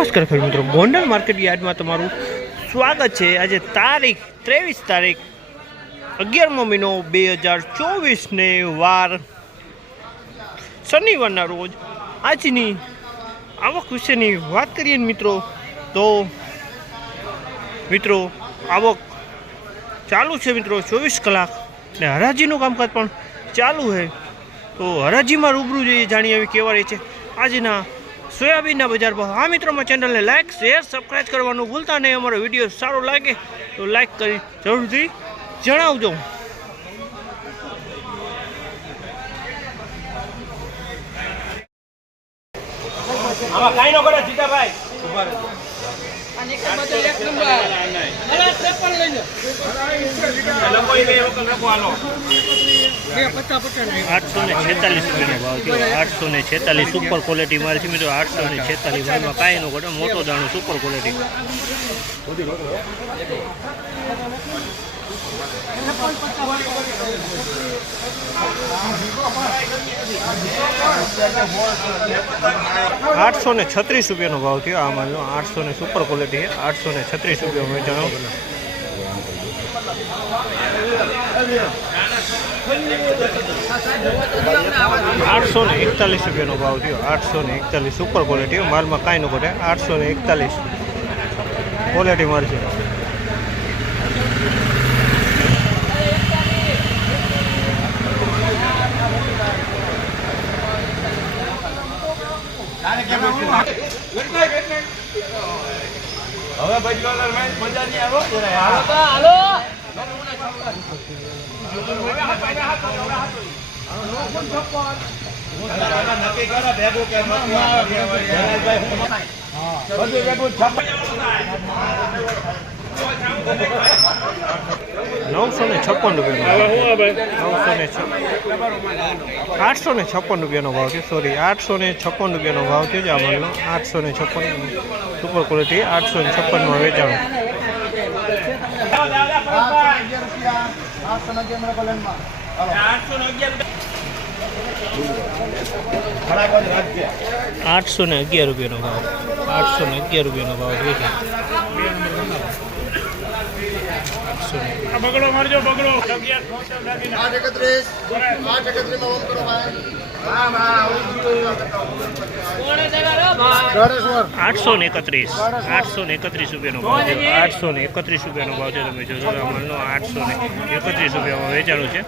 નમસ્કાર ખેડૂત મિત્રો, ગોંડલ માર્કેટ યાર્ડમાં તમારું સ્વાગત છે। આજે તારીખ 23 તારીખ 11મો મહિનો 2024 ને વાર શનિવારના રોજ આજની આવક વિશેની વાત કરીએ મિત્રો તો મિત્રો આવક ચાલુ છે મિત્રો 24 કલાક ને હરાજીનું કામકાજ પણ ચાલુ છે। તો હરાજીમાં રૂબરૂ જઈએ જાણીએ આવી કેવા રહે છે આજના સોયાબીનના બજાર ભાવ। આ મિત્રોમાં ચેનલને લાઇક શેર સબસ્ક્રાઈબ કરવાનું ભૂલતા નહીં। અમારો વિડીયો સારો લાગે તો લાઇક કરી જરૂરથી જણાવજો। આમાં કાઈ નો કરે જીતાભાઈ ઉભા રહેજો। અને એક બધો એક નંબર અરે 53 લઈ લો લખો એ વકલ લખો હાલો 846 રૂપિયાનો ભાવ થયો। 846 સુપર ક્વોલિટી માલ છે મિત્રો। 846 ભાવમાં કાંઈ નો ઘટે, મોટો દાણો સુપર ક્વોલિટી। 836 રૂપિયાનો ભાવ થયો આ માલનો। 800 સુપર ક્વોલિટી છે। 836 રૂપિયા વેચાણો। 841 રૂપિયાનો ભાવ થયો। 841 સુપર ક્વોલિટી માલમાં કાંઈ ન ઘટે। 841 ક્વોલિટી માલ છે। 956 રૂપિયાનો ભાવ છે। સોરી 856 રૂપિયાનો ભાવ થયો છે આ માલનો। 856 સુપર ક્વોલિટી 856માં વેચાણો। 811 રૂપિયાનો ભાવ। 811 રૂપિયાનો ભાવ છે। બગડો મારજો બગડો 831 રૂપિયાનો ભાવ છે। 831 રૂપિયાનો ભાવ છે। તમે જોજો અમારનો 831 રૂપિયામાં વેચાણું છે।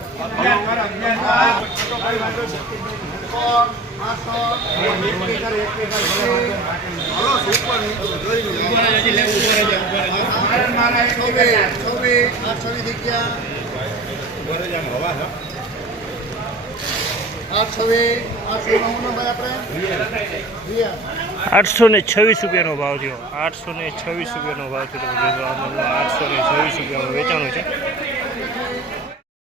826 રૂપિયાનો ભાવ થયો। 826 રૂપિયાનો ભાવ થયો। 826 રૂપિયામાં વેચાણું છે।